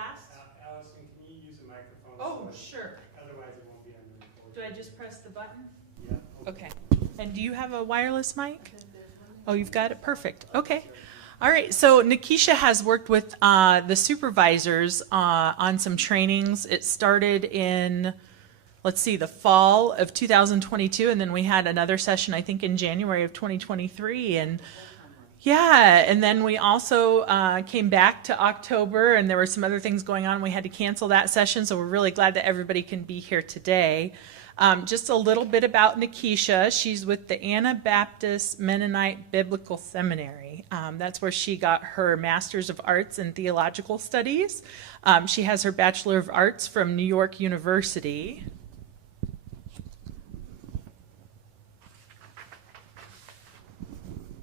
last? Allison, can you use a microphone? Oh, sure. Otherwise it won't be on the recording. Do I just press the button? Yeah. Okay. And do you have a wireless mic? Oh, you've got it? Perfect. Okay. All right. So Nekeisha has worked with the supervisors on some trainings. It started in, let's see, the fall of 2022, and then we had another session, I think, in January of 2023. And yeah, and then we also came back to October, and there were some other things going on. We had to cancel that session, so we're really glad that everybody can be here today. Just a little bit about Nekeisha. She's with the Anabaptist Mennonite Biblical Seminary. That's where she got her Master's of Arts in Theological Studies. She has her Bachelor of Arts from New York University.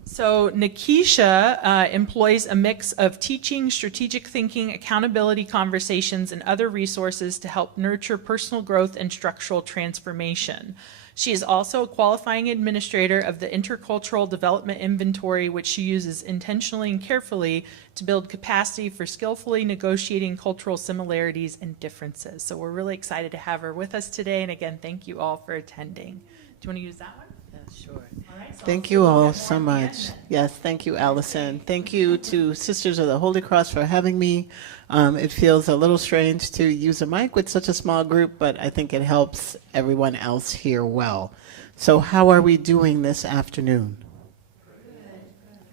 So Nekeisha employs a mix of teaching, strategic thinking, accountability conversations, and other resources to help nurture personal growth and structural transformation. She is also a qualifying administrator of the Intercultural Development Inventory, which she uses intentionally and carefully to build capacity for skillfully negotiating cultural similarities and differences. So we're really excited to have her with us today. And again, thank you all for attending. Do you want to use that one? Sure. All right, so Thank you all so much. Yes, thank you, Allison. Thank you to Sisters of the Holy Cross for having me. It feels a little strange to use a mic with such a small group, but I think it helps everyone else hear well. So how are we doing this afternoon?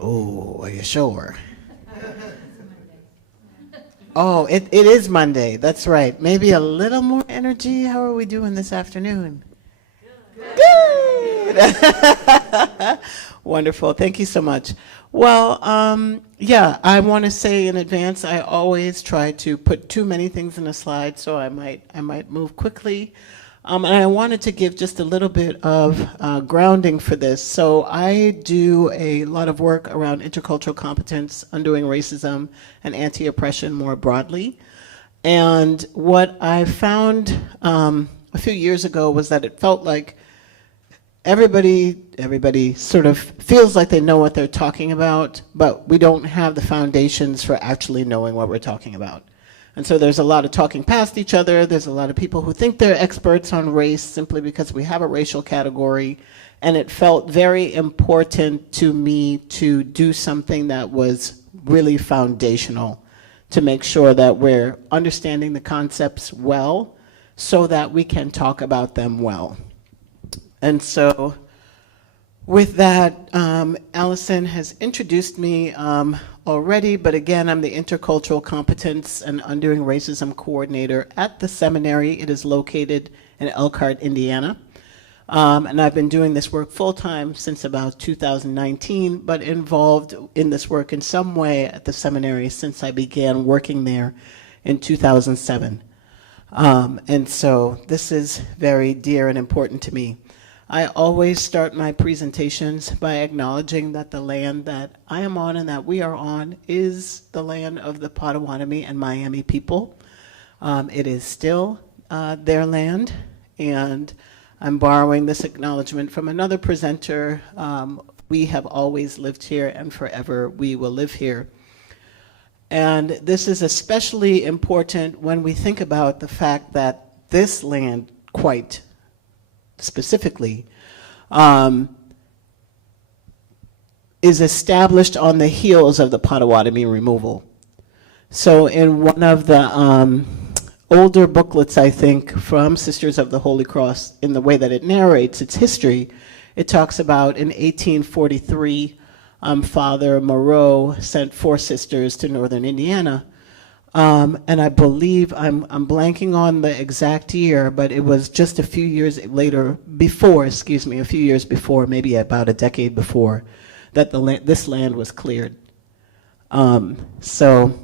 Oh, are you sure? Oh, it is Monday. That's right. Maybe a little more energy. How are we doing this afternoon? Good. Wonderful. Thank you so much. Well, yeah, I want to say in advance, I always try to put too many things in a slide, so I might move quickly. And I wanted to give just a little bit of grounding for this. So I do a lot of work around intercultural competence, undoing racism, and anti-oppression more broadly. And what I found a few years ago was that it felt like everybody sort of feels like they know what they're talking about, but we don't have the foundations for actually knowing what we're talking about. And so there's a lot of talking past each other. There's a lot of people who think they're experts on race simply because we have a racial category. And it felt very important to me to do something that was really foundational to make sure that we're understanding the concepts well so that we can talk about them well. And so with that, Allison has introduced me already, but again, I'm the Intercultural Competence and Undoing Racism Coordinator at the seminary. It is located in Elkhart, Indiana. And I've been doing this work full-time since about 2019, but involved in this work in some way at the seminary since I began working there in 2007. And so this is very dear and important to me. I always start my presentations by acknowledging that the land that I am on and that we are on is the land of the Potawatomi and Miami people. It is still their land, and I'm borrowing this acknowledgement from another presenter. We have always lived here, and forever we will live here. And this is especially important when we think about the fact that this land, quite specifically, is established on the heels of the Potawatomi removal. So in one of the older booklets, I think, from Sisters of the Holy Cross, in the way that it narrates its history, it talks about in 1843, Father Moreau sent 4 sisters to northern Indiana. And I believe, I'm blanking on the exact year, but it was just a few years before, maybe about a decade before, that this land was cleared. So,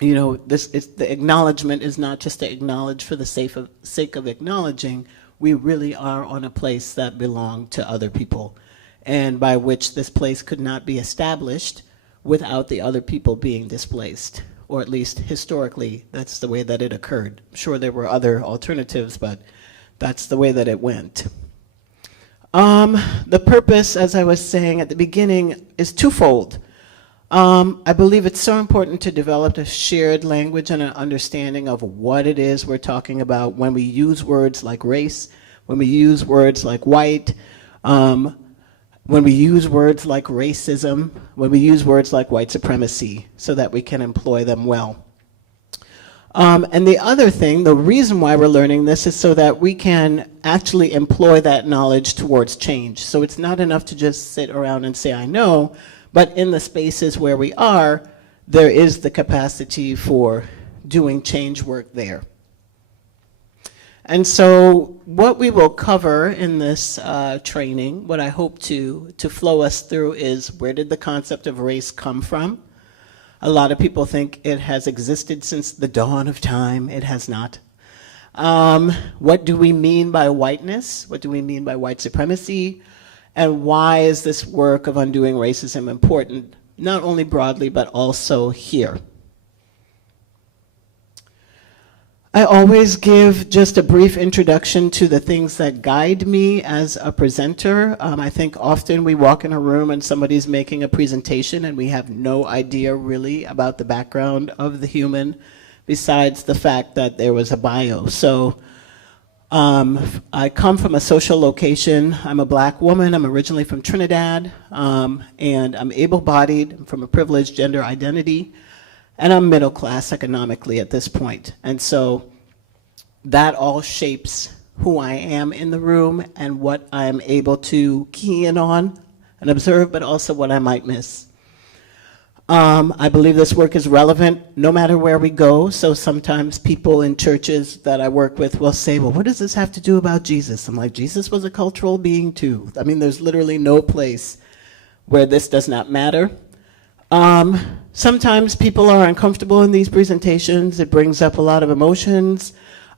you know, the acknowledgement is not just to acknowledge for the sake of acknowledging. We really are on a place that belonged to other people, and by which this place could not be established without the other people being displaced. Or at least historically, that's the way that it occurred. I'm sure there were other alternatives, but that's the way that it went. The purpose, as I was saying at the beginning, is twofold. I believe it's so important to develop a shared language and an understanding of what it is we're talking about when we use words like race, when we use words like white, when we use words like racism, when we use words like white supremacy, so that we can employ them well. And the other thing, the reason why we're learning this is so that we can actually employ that knowledge towards change. So it's not enough to just sit around and say, I know, but in the spaces where we are, there is the capacity for doing change work there. And so what we will cover in this training, what I hope to flow us through is, where did the concept of race come from? A lot of people think it has existed since the dawn of time. It has not. What do we mean by whiteness? What do we mean by white supremacy? And why is this work of undoing racism important, not only broadly, but also here? I always give just a brief introduction to the things that guide me as a presenter. I think often we walk in a room and somebody's making a presentation and we have no idea really about the background of the human, besides the fact that there was a bio. So I come from a social location. I'm a black woman. I'm originally from Trinidad, and I'm able-bodied. I'm from a privileged gender identity. And I'm middle class economically at this point. And so that all shapes who I am in the room and what I'm able to key in on and observe, but also what I might miss. I believe this work is relevant no matter where we go. So sometimes people in churches that I work with will say, well, what does this have to do about Jesus? I'm like, Jesus was a cultural being too. I mean, there's literally no place where this does not matter. Sometimes people are uncomfortable in these presentations. It brings up a lot of emotions.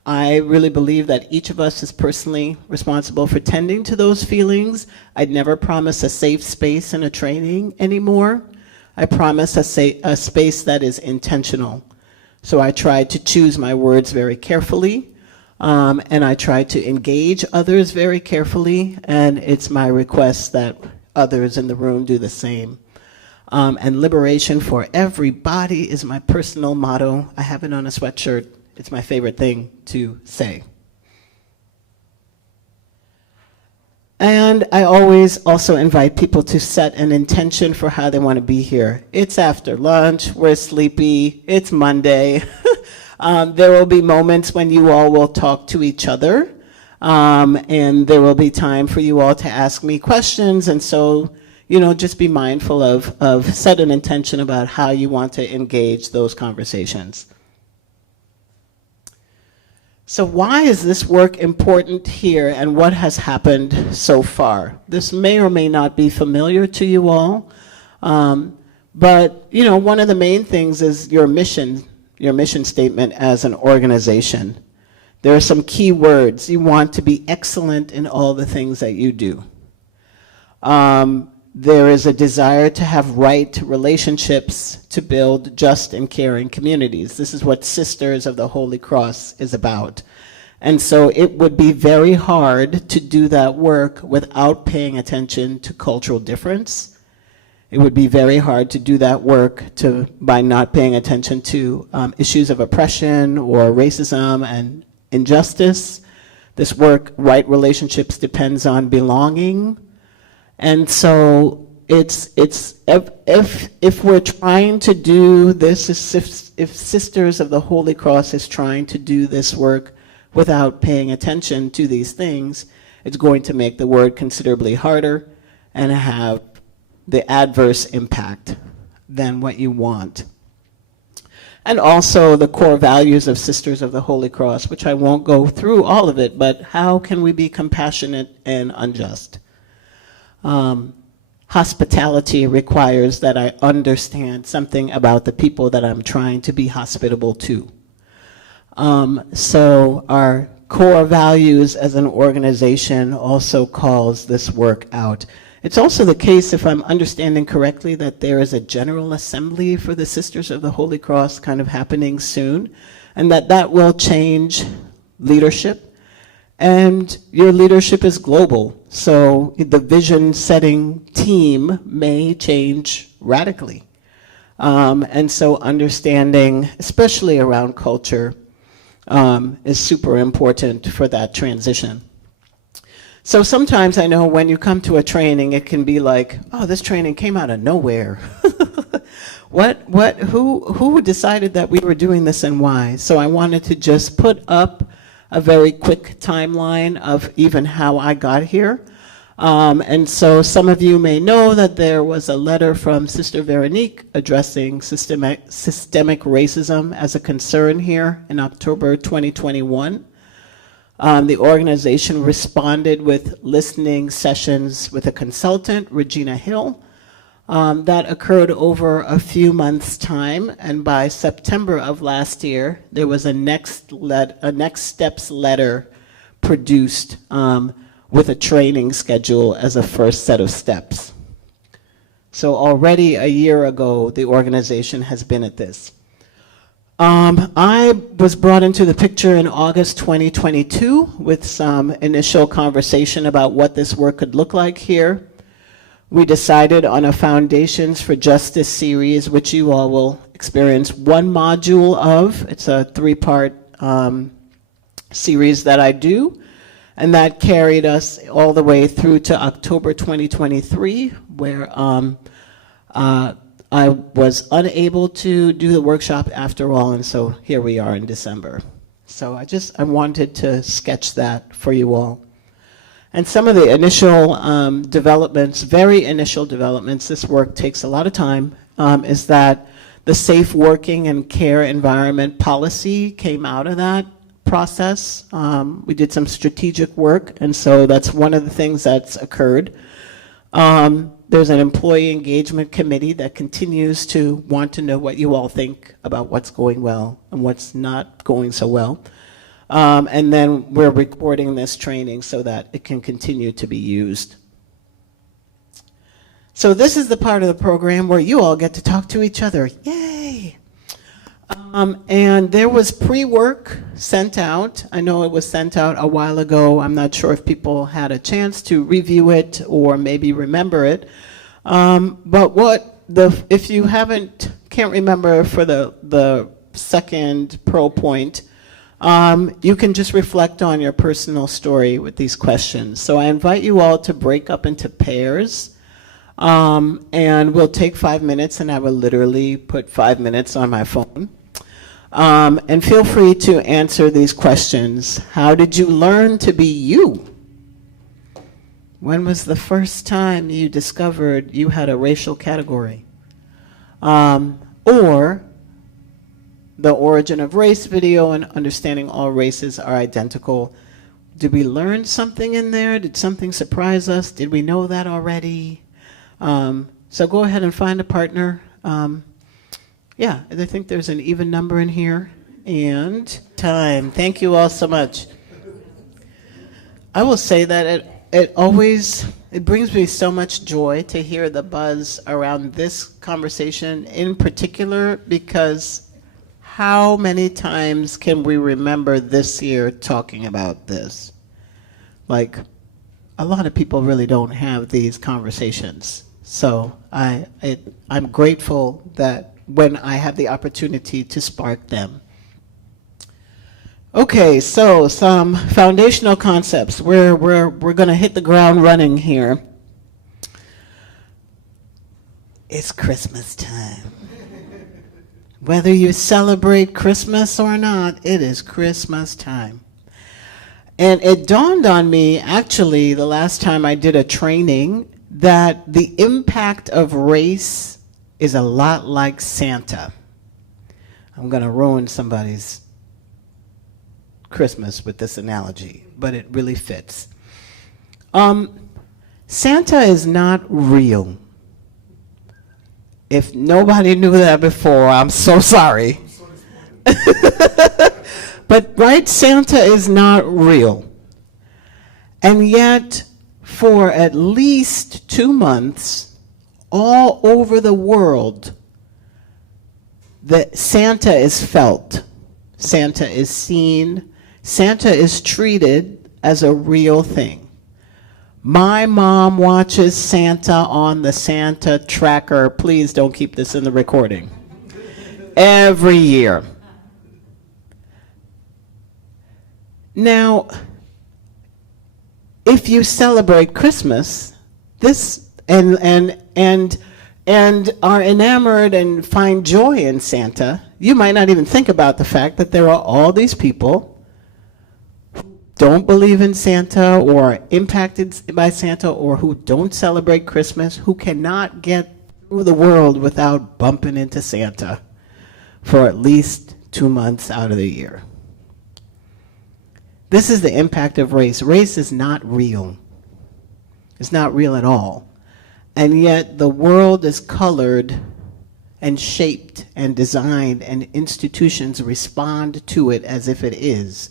I really believe that each of us is personally responsible for tending to those feelings. I'd never promise a safe space in a training anymore. I promise a space that is intentional. So I try to choose my words very carefully, and I try to engage others very carefully, and it's my request that others in the room do the same. And liberation for everybody is my personal motto. I have it on a sweatshirt. It's my favorite thing to say. And I always also invite people to set an intention for how they want to be here. It's after lunch, we're sleepy, it's Monday. There will be moments when you all will talk to each other, and there will be time for you all to ask me questions, and so just be mindful of set an intention about how you want to engage those conversations. So why is this work important here, and what has happened so far? This may or may not be familiar to you all, but one of the main things is your mission statement as an organization. There are some key words. You want to be excellent in all the things that you do. There is a desire to have right relationships to build just and caring communities. This is what Sisters of the Holy Cross is about. And so it would be very hard to do that work without paying attention to cultural difference. It would be very hard to do that work by not paying attention to issues of oppression or racism and injustice. This work, right relationships, depends on belonging. And so if we're trying to do this, if Sisters of the Holy Cross is trying to do this work without paying attention to these things, it's going to make the work considerably harder and have the adverse impact than what you want. And also the core values of Sisters of the Holy Cross, which I won't go through all of it, but how can we be compassionate and unjust? Hospitality requires that I understand something about the people that I'm trying to be hospitable to. So our core values as an organization also calls this work out. It's also the case, if I'm understanding correctly, that there is a General Assembly for the Sisters of the Holy Cross kind of happening soon, and that will change leadership. And your leadership is global, so the vision setting team may change radically. And so understanding, especially around culture, is super important for that transition. So sometimes I know when you come to a training, it can be like, oh, this training came out of nowhere. Who decided that we were doing this and why? So I wanted to just put up a very quick timeline of even how I got here. And so some of you may know that there was a letter from Sister Veronique addressing systemic racism as a concern here in October 2021. The organization responded with listening sessions with a consultant, Regina Hill, that occurred over a few months' time, and by September of last year, there was a next steps letter produced with a training schedule as a first set of steps. So already a year ago, the organization has been at this. I was brought into the picture in August 2022 with some initial conversation about what this work could look like here. We decided on a Foundations for Justice series, which you all will experience one module of. It's a 3-part series that I do, and that carried us all the way through to October 2023, where I was unable to do the workshop after all, and so here we are in December. So I wanted to sketch that for you all. And some of the initial developments, very initial developments, this work takes a lot of time, is that the safe working and care environment policy came out of that process. We did some strategic work, and so that's one of the things that's occurred. There's an employee engagement committee that continues to want to know what you all think about what's going well and what's not going so well. And then we're recording this training so that it can continue to be used. So this is the part of the program where you all get to talk to each other. Yay! And there was pre-work sent out. I know it was sent out a while ago. I'm not sure if people had a chance to review it or maybe remember it. But if you can't remember for the second pro point, you can just reflect on your personal story with these questions. So I invite you all to break up into pairs, and we'll take 5 minutes, and I will literally put 5 minutes on my phone. And feel free to answer these questions. How did you learn to be you? When was the first time you discovered you had a racial category? Or the origin of race video and understanding all races are identical. Did we learn something in there? Did something surprise us? Did we know that already? So go ahead and find a partner. Yeah, I think there's an even number in here. And time. Thank you all so much. I will say that it brings me so much joy to hear the buzz around this conversation in particular, because how many times can we remember this year talking about this? Like, a lot of people really don't have these conversations. So I'm grateful that when I have the opportunity to spark them. Okay, so some foundational concepts. We're going to hit the ground running here. It's Christmas time. Whether you celebrate Christmas or not, it is Christmas time. And it dawned on me, actually, the last time I did a training, that the impact of race is a lot like Santa. I'm going to ruin somebody's Christmas with this analogy, but it really fits. Santa is not real. If nobody knew that before, I'm so sorry. But right, Santa is not real. And yet, for at least 2 months, all over the world, that Santa is felt. Santa is seen. Santa is treated as a real thing. My mom watches Santa on the Santa tracker. Please don't keep this in the recording. Every year. Now, if you celebrate Christmas, this and are enamored and find joy in Santa, you might not even think about the fact that there are all these people who don't believe in Santa or are impacted by Santa or who don't celebrate Christmas, who cannot get through the world without bumping into Santa for at least 2 months out of the year. This is the impact of race. Race is not real. It's not real at all. And yet the world is colored and shaped and designed, and institutions respond to it as if it is.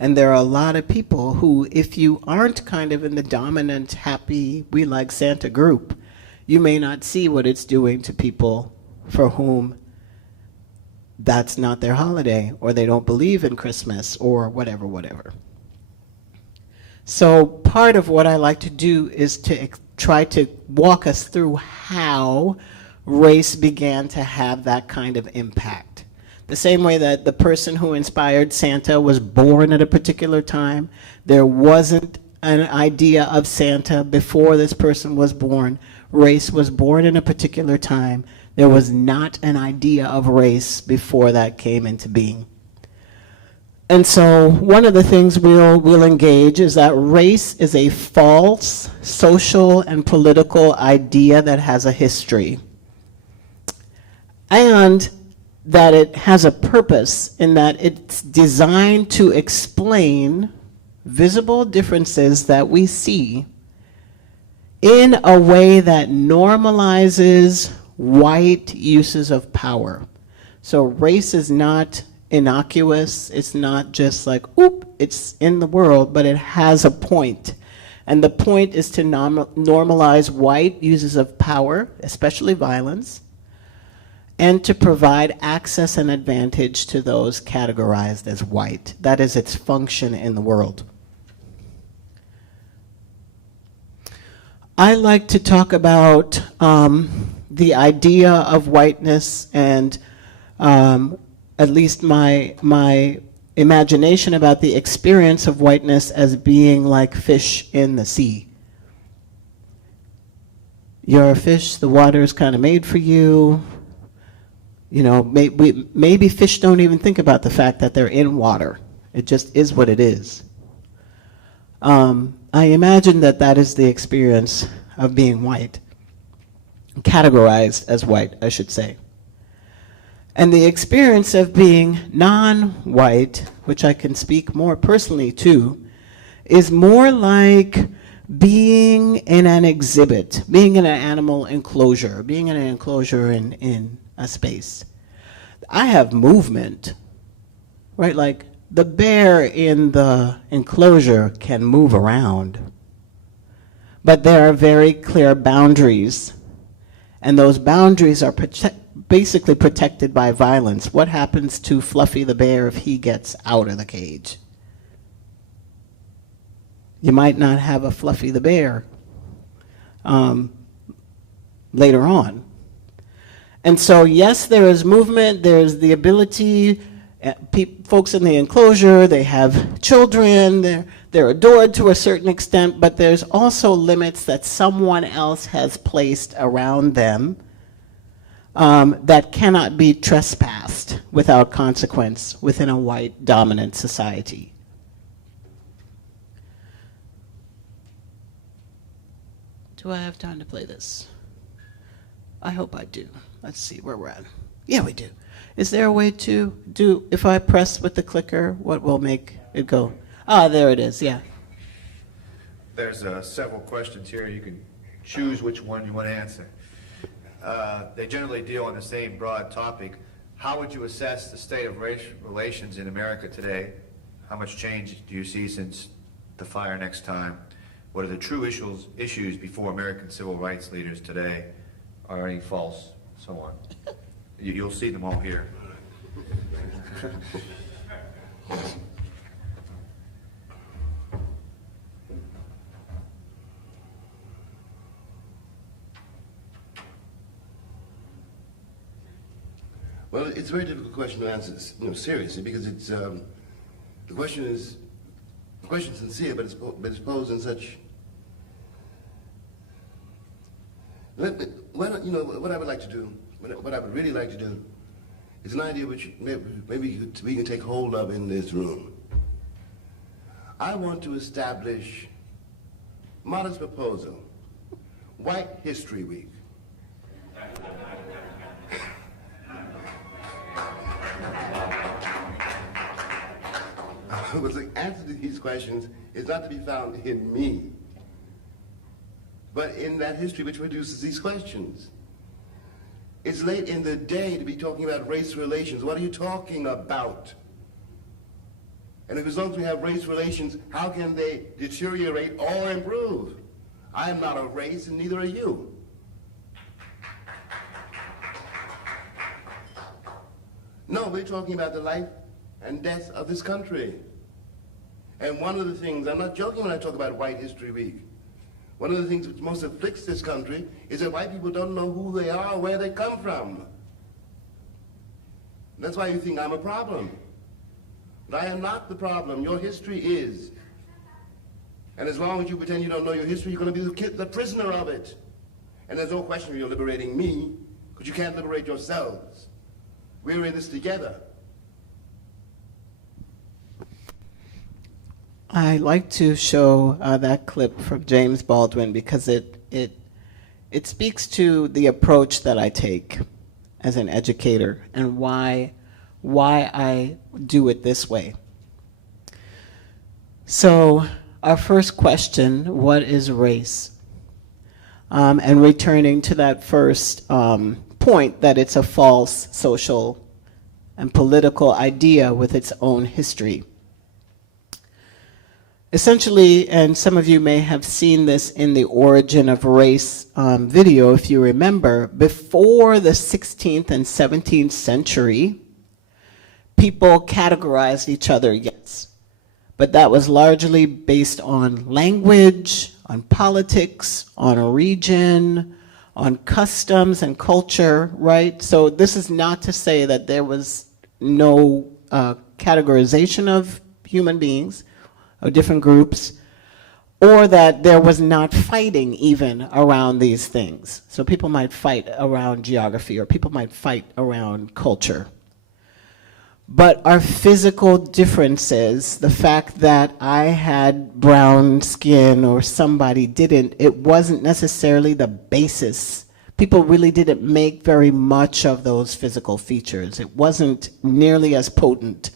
And there are a lot of people who, if you aren't kind of in the dominant, happy, we like Santa group, you may not see what it's doing to people for whom that's not their holiday, or they don't believe in Christmas, or whatever. So part of what I like to do is to try to walk us through how race began to have that kind of impact. The same way that the person who inspired Santa was born at a particular time, there wasn't an idea of Santa before this person was born. Race was born in a particular time. There was not an idea of race before that came into being. And so one of the things we'll engage is that race is a false social and political idea that has a history. And that it has a purpose in that it's designed to explain visible differences that we see in a way that normalizes white uses of power. So race is not innocuous. It's not just like, oop, it's in the world, but it has a point. And the point is to normalize white uses of power, especially violence, and to provide access and advantage to those categorized as white. That is its function in the world. I like to talk about the idea of whiteness and at least my imagination about the experience of whiteness as being like fish in the sea. You're a fish, the water is kind of made for you. You know, maybe fish don't even think about the fact that they're in water. It just is what it is. I imagine that that is the experience of being white, categorized as white, I should say. And the experience of being non-white, which I can speak more personally to, is more like being in an exhibit, being in an animal enclosure, being in an enclosure in a space. I have movement, right? Like the bear in the enclosure can move around, but there are very clear boundaries, and those boundaries are basically protected by violence. What happens to Fluffy the bear if he gets out of the cage? You might not have a Fluffy the bear later on. And so, yes, there is movement, there's the ability, folks in the enclosure, they have children, they're adored to a certain extent, but there's also limits that someone else has placed around them that cannot be trespassed without consequence within a white dominant society. Do I have time to play this? I hope I do. Let's see where we're at. Yeah, we do. Is there a way to do, if I press with the clicker, what will make it go? Ah, there it is, yeah. There's several questions here. You can choose which one you want to answer. They generally deal on the same broad topic. How would you assess the state of race relations in America today? How much change do you see since the fire next time? What are the true issues before American civil rights leaders today? Are any false? So on. You'll see them all here. it's a very difficult question to answer, seriously, because it's the question's sincere, but it's posed in such. What I would like to do, what I would really like to do, is an idea which maybe we can take hold of in this room. I want to establish, modest proposal, White History Week. But the answer to these questions is not to be found in me, but in that history which produces these questions. It's late in the day to be talking about race relations. What are you talking about? And if as long as we have race relations, how can they deteriorate or improve? I am not a race, and neither are you. No, we're talking about the life and death of this country. And one of the things, I'm not joking when I talk about White History Week, one of the things which most afflicts this country is that white people don't know who they are or where they come from. That's why you think I'm a problem. But I am not the problem. Your history is. And as long as you pretend you don't know your history, you're going to be the prisoner of it. And there's no question you're liberating me, because you can't liberate yourselves. We're in this together. I like to show that clip from James Baldwin because it speaks to the approach that I take as an educator and why I do it this way. So our first question, what is race? And returning to that first point that it's a false social and political idea with its own history. Essentially, and some of you may have seen this in the Origin of Race video, if you remember, before the 16th and 17th century, people categorized each other, yes. But that was largely based on language, on politics, on a region, on customs and culture, right? So this is not to say that there was no categorization of human beings, of different groups, or that there was not fighting even around these things. So people might fight around geography, or people might fight around culture. But our physical differences, the fact that I had brown skin or somebody didn't, it wasn't necessarily the basis. People really didn't make very much of those physical features. It wasn't nearly as potent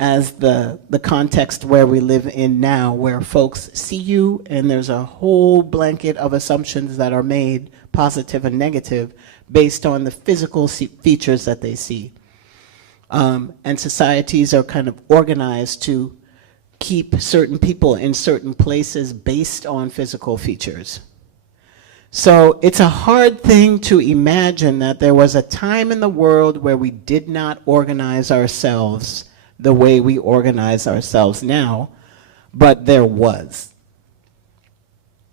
as the context where we live in now, where folks see you and there's a whole blanket of assumptions that are made, positive and negative, based on the physical features that they see. And societies are kind of organized to keep certain people in certain places based on physical features. So it's a hard thing to imagine that there was a time in the world where we did not organize ourselves the way we organize ourselves now, but there was.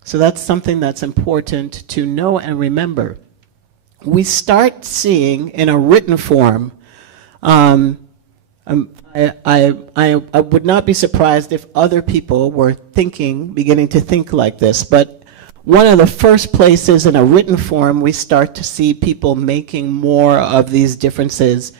So that's something that's important to know and remember. We start seeing in a written form, I would not be surprised if other people were beginning to think like this, but one of the first places in a written form we start to see people making more of these differences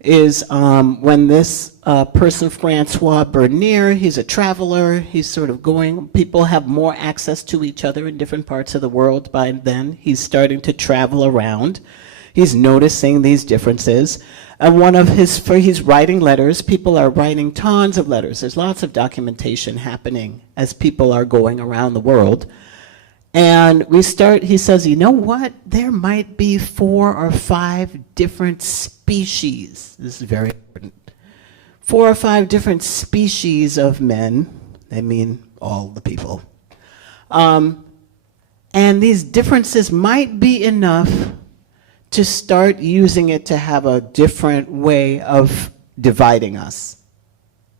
is when this person, Francois Bernier, he's a traveler, he's sort of going, people have more access to each other in different parts of the world by then. He's starting to travel around. He's noticing these differences. And he's writing letters. People are writing tons of letters. There's lots of documentation happening as people are going around the world. And he says, you know what? There might be 4 or 5 different species. This is very important. 4 or 5 different species of men. I mean all the people. And these differences might be enough to start using it to have a different way of dividing us,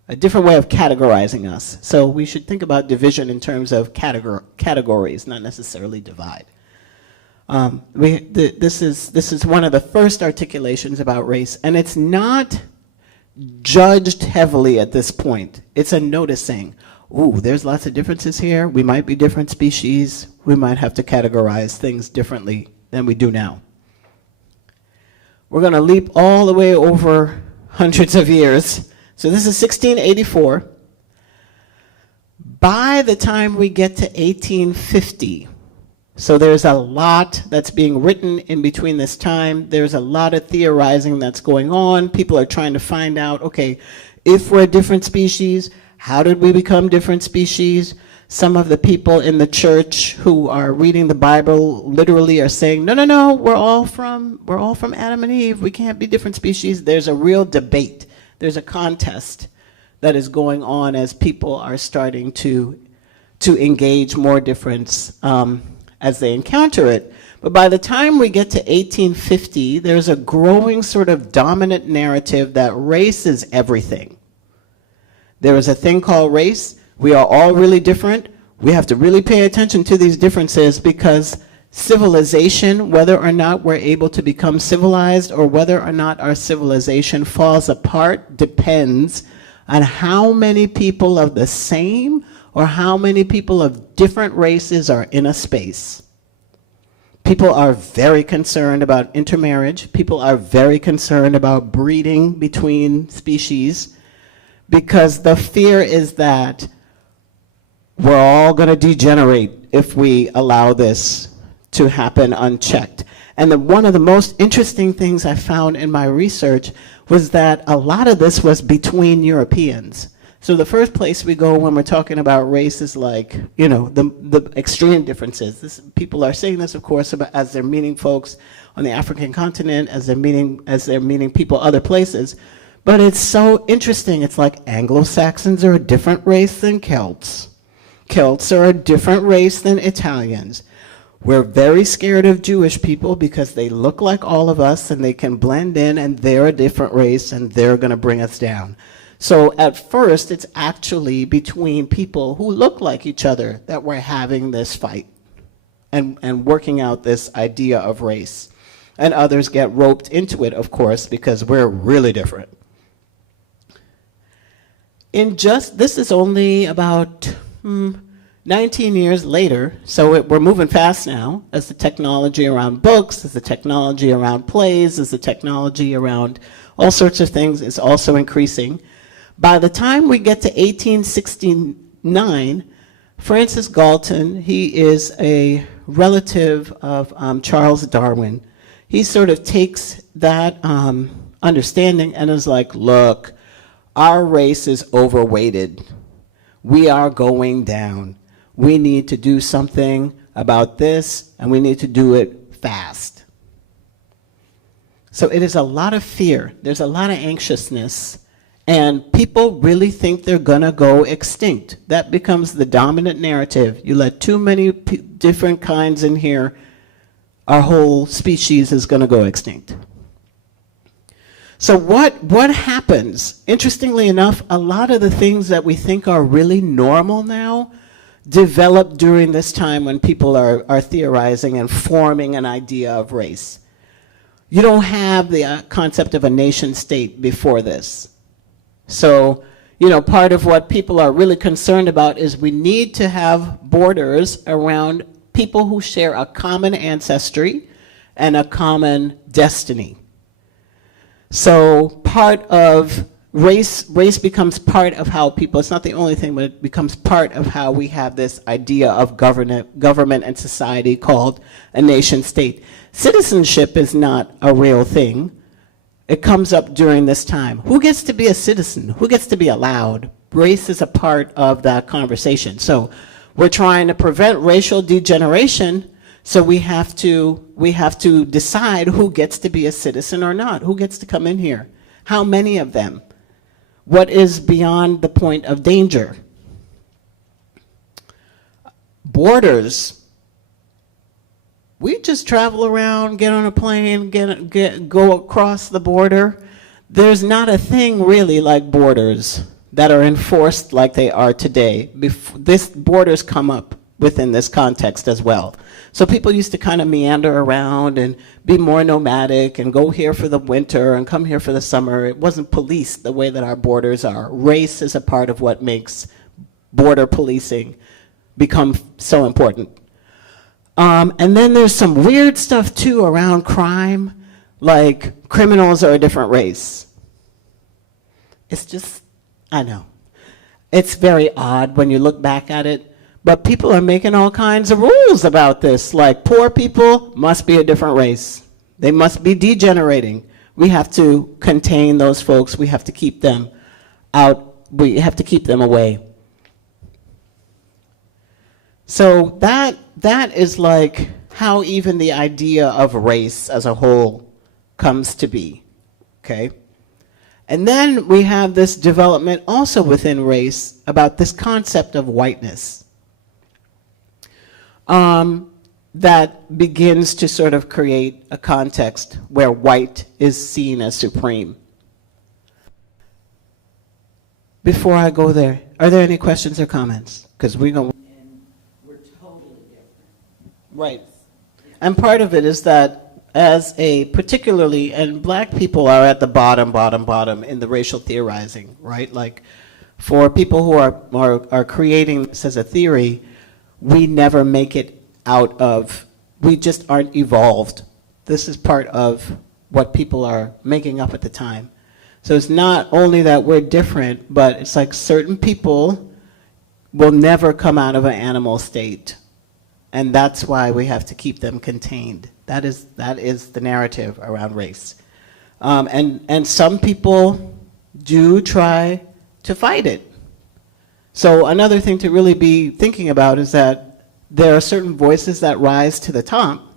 a different way of categorizing us. So we should think about division in terms of categories, not necessarily divide. This is one of the first articulations about race, and it's not judged heavily at this point. It's a noticing. Ooh, there's lots of differences here. We might be different species. We might have to categorize things differently than we do now. We're going to leap all the way over hundreds of years. So this is 1684. By the time we get to 1850, so there's a lot that's being written in between this time. There's a lot of theorizing that's going on. People are trying to find out, okay, if we're a different species, how did we become different species? Some of the people in the church who are reading the Bible literally are saying, no, no, no, we're all from Adam and Eve. We can't be different species. There's a real debate. There's a contest that is going on as people are starting to engage more difference as they encounter it. But by the time we get to 1850, there's a growing sort of dominant narrative that race is everything. There is a thing called race. We are all really different. We have to really pay attention to these differences because civilization, whether or not we're able to become civilized or whether or not our civilization falls apart, depends on how many people of the same or how many people of different races are in a space. People are very concerned about intermarriage. People are very concerned about breeding between species because the fear is that we're all going to degenerate if we allow this to happen unchecked. And one of the most interesting things I found in my research was that a lot of this was between Europeans. So the first place we go when we're talking about race is like, you know, the extreme differences. People are saying this, of course, as they're meeting folks on the African continent, as they're meeting people other places. But it's so interesting. It's like Anglo-Saxons are a different race than Celts. Celts are a different race than Italians. We're very scared of Jewish people because they look like all of us and they can blend in and they're a different race and they're going to bring us down. So at first, it's actually between people who look like each other that we're having this fight and working out this idea of race. And others get roped into it, of course, because we're really different. This is only about 19 years later, so we're moving fast now as the technology around books, as the technology around plays, as the technology around all sorts of things is also increasing. By the time we get to 1869, Francis Galton, he is a relative of Charles Darwin. He sort of takes that understanding and is like, look, our race is overweighted. We are going down. We need to do something about this, and we need to do it fast. So it is a lot of fear. There's a lot of anxiousness, and people really think they're going to go extinct. That becomes the dominant narrative. You let too many different kinds in here, our whole species is going to go extinct. So what happens? Interestingly enough, a lot of the things that we think are really normal now develop during this time when people are theorizing and forming an idea of race. You don't have the concept of a nation state before this. So, you know, part of what people are really concerned about is we need to have borders around people who share a common ancestry and a common destiny. So part of race becomes part of how people, it's not the only thing, but it becomes part of how we have this idea of government and society called a nation state. Citizenship is not a real thing. It comes up during this time. Who gets to be a citizen? Who gets to be allowed? Race is a part of that conversation. So we're trying to prevent racial degeneration. So we have to decide who gets to be a citizen or not. Who gets to come in here? How many of them? What is beyond the point of danger? Borders. We just travel around, get on a plane, go across the border. There's not a thing really like borders that are enforced like they are today. Borders come up within this context as well. So people used to kind of meander around and be more nomadic and go here for the winter and come here for the summer. It wasn't policed the way that our borders are. Race is a part of what makes border policing become so important. And then there's some weird stuff too around crime, like criminals are a different race. It's just, I know. It's very odd when you look back at it, but people are making all kinds of rules about this, like poor people must be a different race. They must be degenerating. We have to contain those folks. We have to keep them out. We have to keep them away. So that is like how even the idea of race as a whole comes to be, okay? And then we have this development also within race about this concept of whiteness that begins to sort of create a context where white is seen as supreme. Before I go there, are there any questions or comments? Because we're totally different. Right. And part of it is that as a particularly, and black people are at the bottom in the racial theorizing, right? Like for people who are creating this as a theory, we never make it out of, we just aren't evolved. This is part of what people are making up at the time. So it's not only that we're different, but it's like certain people will never come out of an animal state. And that's why we have to keep them contained. That is the narrative around race. And some people do try to fight it. So another thing to really be thinking about is that there are certain voices that rise to the top.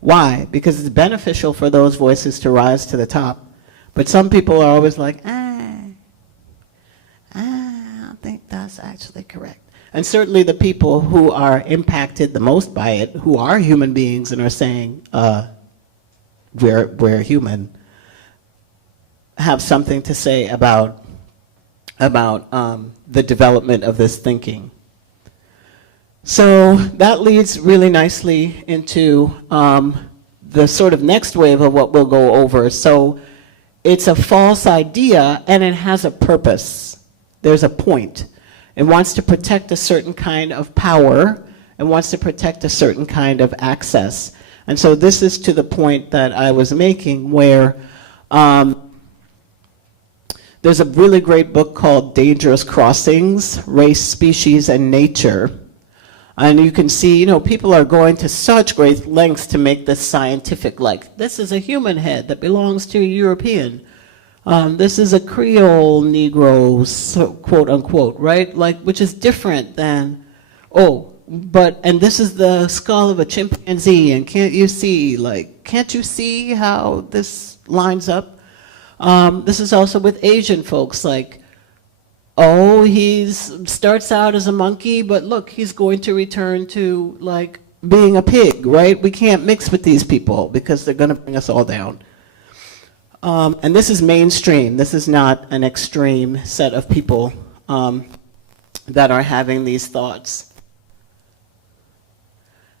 Why? Because it's beneficial for those voices to rise to the top. But some people are always like, I don't think that's actually correct. And certainly the people who are impacted the most by it, who are human beings and are saying, we're human, have something to say about the development of this thinking. So that leads really nicely into the sort of next wave of what we'll go over. So it's a false idea and it has a purpose. There's a point. It wants to protect a certain kind of power and wants to protect a certain kind of access. And so this is to the point that I was making where there's a really great book called Dangerous Crossings, Race, Species, and Nature. And you can see, people are going to such great lengths to make this scientific, like, this is a human head that belongs to a European. This is a Creole Negro, so, quote unquote, right? Like, which is different than, and this is the skull of a chimpanzee, and can't you see how this lines up? This is also with Asian folks, like, he starts out as a monkey, but look, he's going to return to, like, being a pig, right? We can't mix with these people because they're going to bring us all down. And this is mainstream. This is not an extreme set of people that are having these thoughts.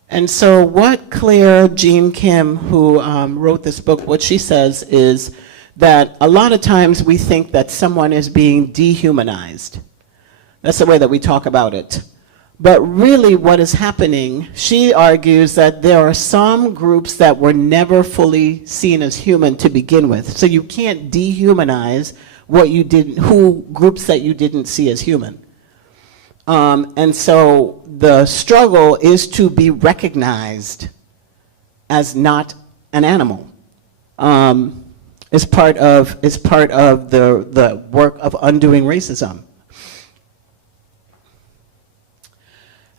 And so what Claire Jean Kim, who wrote this book, what she says is that a lot of times we think that someone is being dehumanized. That's the way that we talk about it. But really what is happening, she argues that there are some groups that were never fully seen as human to begin with. So you can't dehumanize groups that you didn't see as human. And so the struggle is to be recognized as not an animal. It's part of the work of undoing racism.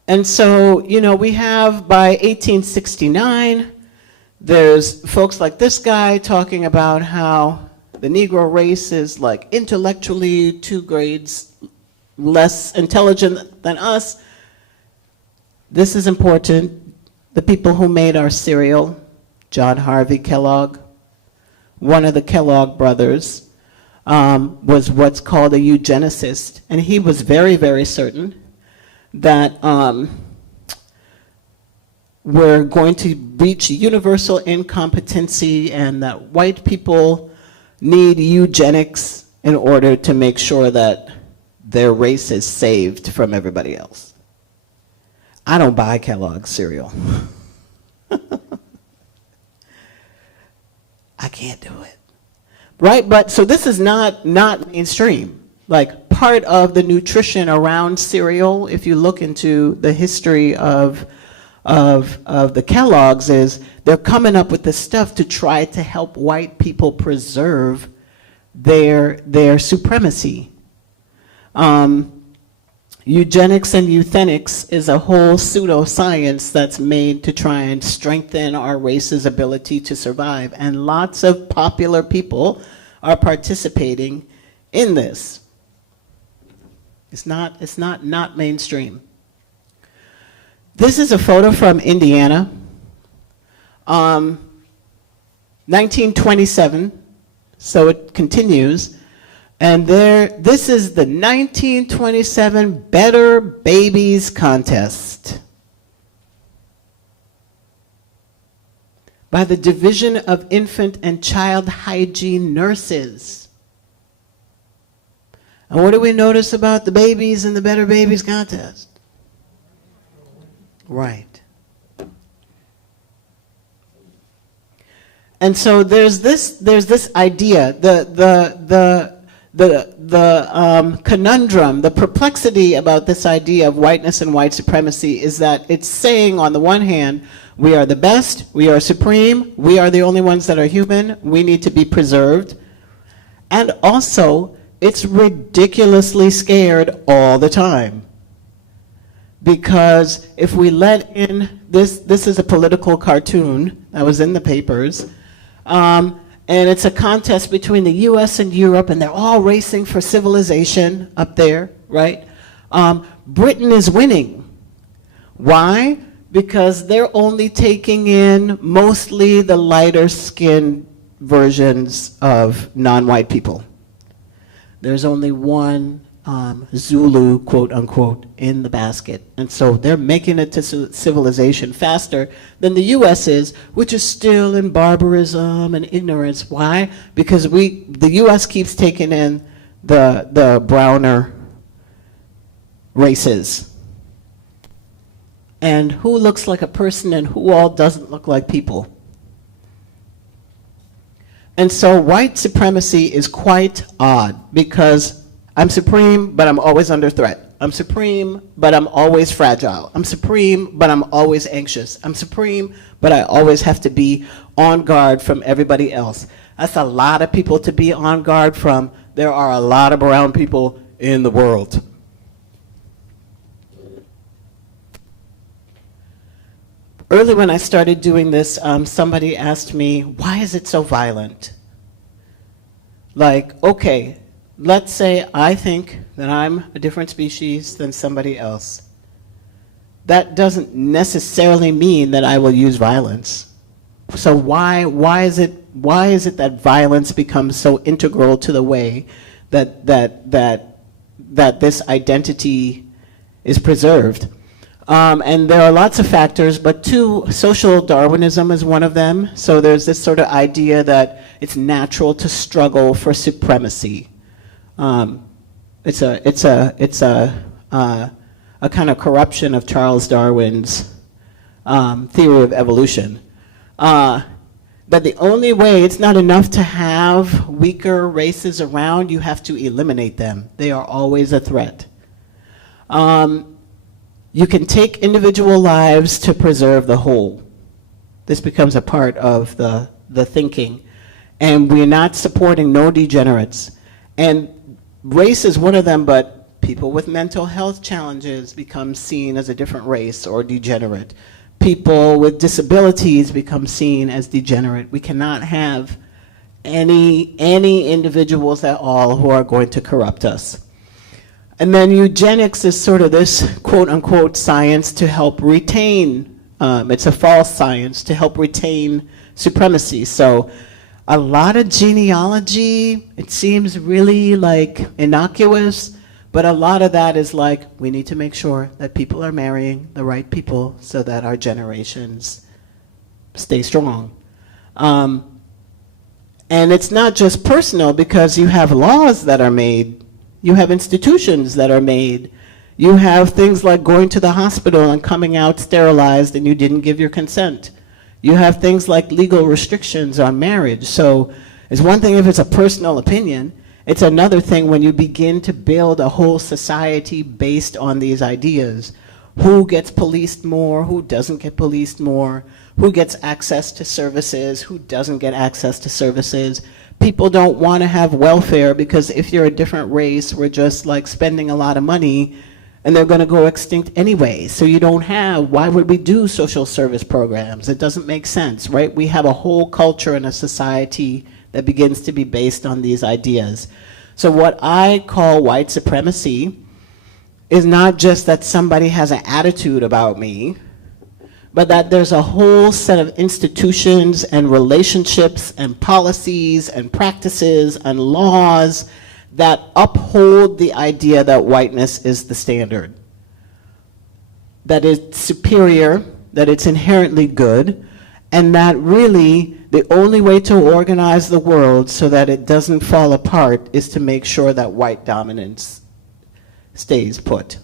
And so, we have by 1869, there's folks like this guy talking about how the Negro race is like intellectually 2 grades less intelligent than us. This is important. The people who made our cereal, John Harvey Kellogg, one of the Kellogg brothers, was what's called a eugenicist. And he was very, very certain that we're going to reach universal incompetency and that white people need eugenics in order to make sure that their race is saved from everybody else. I don't buy Kellogg's cereal. I can't do it. Right? But so this is not mainstream. Like part of the nutrition around cereal, if you look into the history of the Kellogg's, is they're coming up with this stuff to try to help white people preserve their supremacy. Eugenics and euthenics is a whole pseudoscience that's made to try and strengthen our race's ability to survive. And lots of popular people are participating in this. It's not mainstream. This is a photo from Indiana, 1927, so it continues. And this is the 1927 Better Babies Contest by the Division of Infant and Child Hygiene Nurses. And what do we notice about the babies in the Better Babies Contest? Right. And so there's this idea, the conundrum, the perplexity about this idea of whiteness and white supremacy is that it's saying, on the one hand, we are the best, we are supreme, we are the only ones that are human, we need to be preserved. And also, it's ridiculously scared all the time. Because if we let in, this is a political cartoon that was in the papers, and it's a contest between the US and Europe, and they're all racing for civilization up there, right? Britain is winning. Why? Because they're only taking in mostly the lighter skinned versions of non-white people. There's only one Zulu, quote unquote, in the basket. And so they're making it to civilization faster than the US is, which is still in barbarism and ignorance. Why? Because the US keeps taking in the browner races. And who looks like a person and who all doesn't look like people. And so white supremacy is quite odd because I'm supreme, but I'm always under threat. I'm supreme, but I'm always fragile. I'm supreme, but I'm always anxious. I'm supreme, but I always have to be on guard from everybody else. That's a lot of people to be on guard from. There are a lot of brown people in the world. Early when I started doing this, somebody asked me, why is it so violent? Like, okay, let's say I think that I'm a different species than somebody else. That doesn't necessarily mean that I will use violence. So why is it that violence becomes so integral to the way that this identity is preserved? And there are lots of factors, but social Darwinism is one of them. So there's this sort of idea that it's natural to struggle for supremacy. It's a kind of corruption of Charles Darwin's theory of evolution. But the only way, it's not enough to have weaker races around, you have to eliminate them. They are always a threat. You can take individual lives to preserve the whole. This becomes a part of the thinking. And we're not supporting no degenerates. And race is one of them, but people with mental health challenges become seen as a different race or degenerate. People with disabilities become seen as degenerate. We cannot have any individuals at all who are going to corrupt us. And then eugenics is sort of this quote unquote science to help retain, it's a false science to help retain supremacy. So a lot of genealogy, it seems really like innocuous, But a lot of that is like, we need to make sure that people are marrying the right people so that our generations stay strong. And it's not just personal, because you have laws that are made, you have institutions that are made, you have things like going to the hospital and coming out sterilized and you didn't give your consent. You have things like legal restrictions on marriage. So it's one thing if it's a personal opinion, it's another thing when you begin to build a whole society based on these ideas. Who gets policed more, who doesn't get policed more, who gets access to services, who doesn't get access to services. People don't want to have welfare because if you're a different race, we're just like spending a lot of money and they're going to go extinct anyway. So you don't have, why would we do social service programs? It doesn't make sense, right? We have a whole culture and a society that begins to be based on these ideas. So what I call white supremacy is not just that somebody has an attitude about me, but that there's a whole set of institutions and relationships and policies and practices and laws that uphold the idea that whiteness is the standard, that it's superior, that it's inherently good, and that really the only way to organize the world so that it doesn't fall apart is to make sure that white dominance stays put.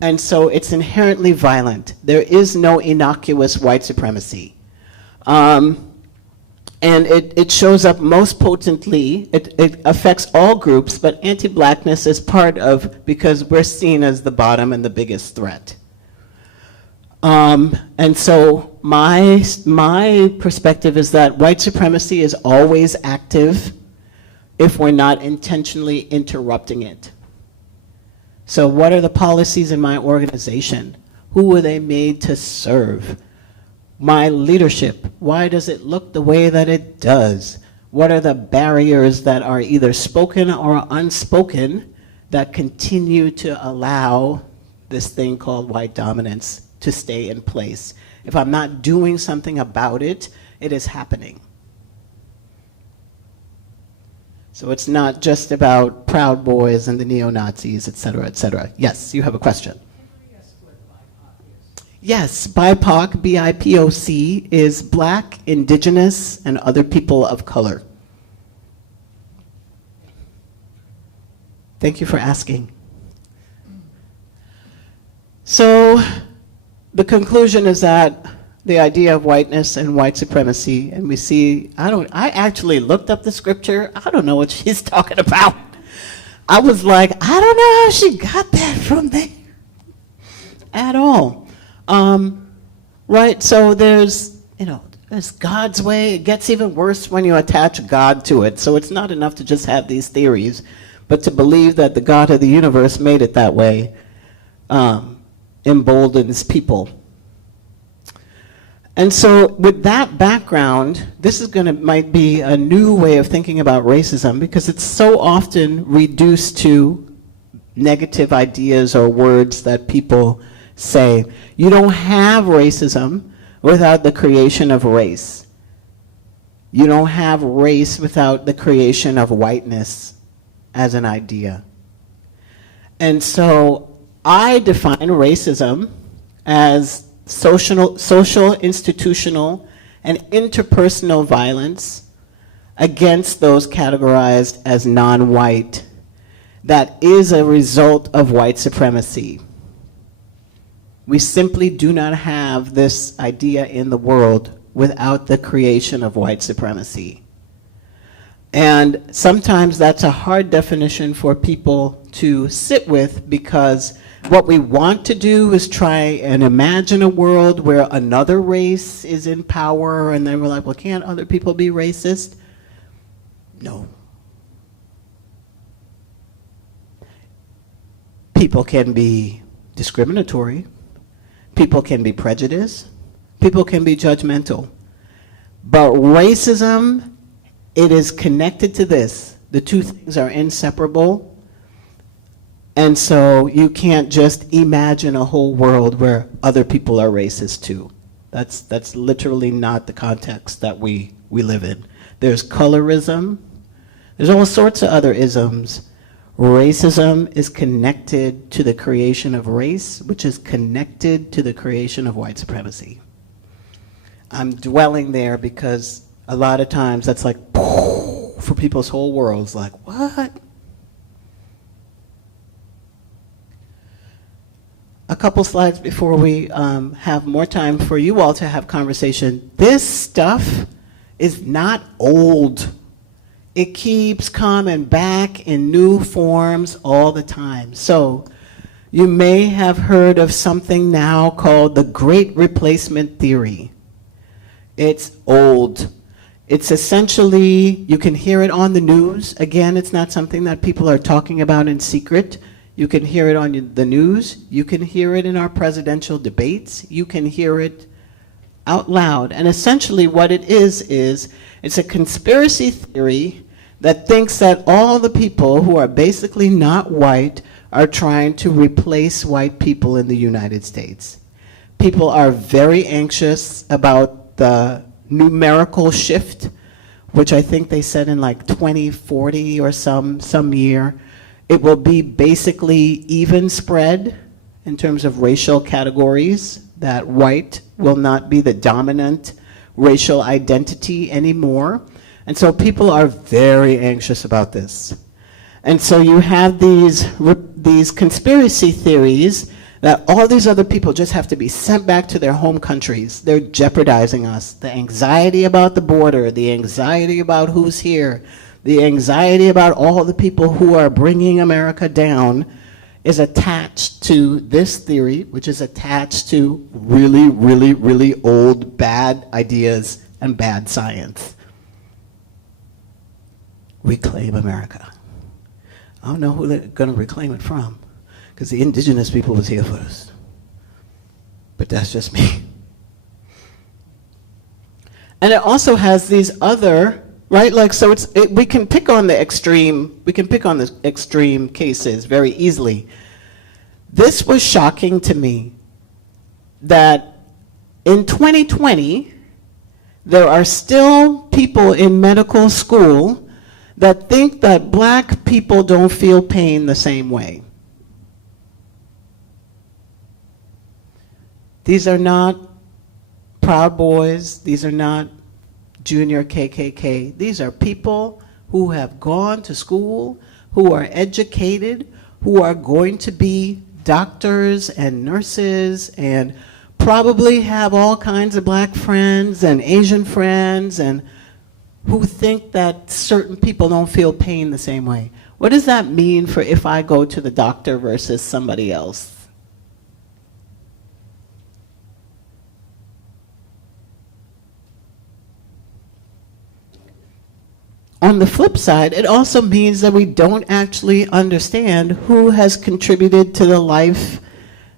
And so it's inherently violent. There is no innocuous white supremacy. And it shows up most potently, it affects all groups, but anti-blackness is part of, because we're seen as the bottom and the biggest threat. And so my perspective is that white supremacy is always active if we're not intentionally interrupting it. So what are the policies in my organization? Who were they made to serve? My leadership, why does it look the way that it does? What are the barriers that are either spoken or unspoken that continue to allow this thing called white dominance to stay in place? If I'm not doing something about it, it is happening. So it's not just about Proud Boys and the neo-Nazis, et cetera, et cetera. Yes, you have a question. Yes, BIPOC, B-I-P-O-C, is Black, Indigenous, and other people of color. Thank you for asking. So the conclusion is that the idea of whiteness and white supremacy, and we see, I actually looked up the scripture. I don't know what she's talking about. I was like, I don't know how she got that from there at all. Right, so there's God's way. It gets even worse when you attach God to it. So it's not enough to just have these theories, but to believe that the God of the universe made it that way emboldens people. And so with that background, this is might be a new way of thinking about racism, because it's so often reduced to negative ideas or words that people say. You don't have racism without the creation of race. You don't have race without the creation of whiteness as an idea. And so I define racism as social, institutional, and interpersonal violence against those categorized as non-white that is a result of white supremacy. We simply do not have this idea in the world without the creation of white supremacy. And sometimes that's a hard definition for people to sit with, because what we want to do is try and imagine a world where another race is in power, and then we're like, well, can't other people be racist? No. People can be discriminatory. People can be prejudiced. People can be judgmental. But racism, it is connected to this. The two things are inseparable. And so you can't just imagine a whole world where other people are racist too. That's literally not the context that we live in. There's colorism, There's all sorts of other isms. Racism is connected to the creation of race, which is connected to the creation of white supremacy. I'm dwelling there because a lot of times that's like, for people's whole worlds, like, what? A couple slides before we have more time for you all to have conversation. This stuff is not old. It keeps coming back in new forms all the time. So you may have heard of something now called the Great Replacement Theory. It's old. It's essentially, you can hear it on the news. Again, it's not something that people are talking about in secret. You can hear it on the news. You can hear it in our presidential debates. You can hear it out loud. And essentially what it is it's a conspiracy theory that thinks that all the people who are basically not white are trying to replace white people in the United States. People are very anxious about the numerical shift, which I think they said in like 2040 or some year. It will be basically even spread in terms of racial categories, that white will not be the dominant racial identity anymore. And so people are very anxious about this. And so you have these conspiracy theories that all these other people just have to be sent back to their home countries. They're jeopardizing us. The anxiety about the border, the anxiety about who's here, the anxiety about all the people who are bringing America down is attached to this theory, which is attached to really, really, really old, bad ideas and bad science. Reclaim America. I don't know who they're going to reclaim it from, because the indigenous people was here first. But that's just me. And it also has these other, right? Like, so we can pick on the extreme cases very easily. This was shocking to me that in 2020, there are still people in medical school that think that black people don't feel pain the same way. These are not Proud Boys. These are not junior KKK. These are people who have gone to school, who are educated, who are going to be doctors and nurses and probably have all kinds of black friends and Asian friends, and who think that certain people don't feel pain the same way. What does that mean for if I go to the doctor versus somebody else? On the flip side, it also means that we don't actually understand who has contributed to the life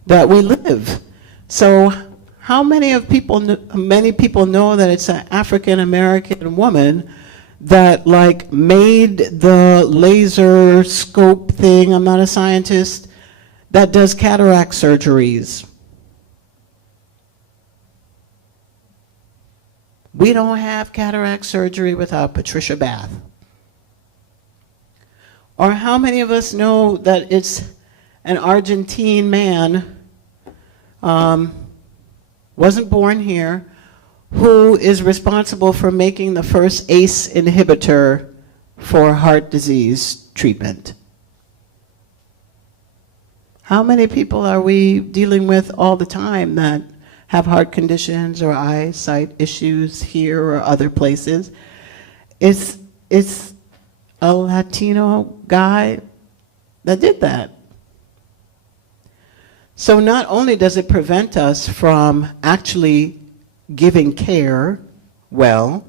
that we live. So how many people know that it's an African American woman that like made the laser scope thing? I'm not a scientist. That does cataract surgeries. We don't have cataract surgery without Patricia Bath. Or how many of us know that it's an Argentine man, wasn't born here, who is responsible for making the first ACE inhibitor for heart disease treatment? How many people are we dealing with all the time that have heart conditions or eyesight issues here or other places? It's a Latino guy that did that. So not only does it prevent us from actually giving care well,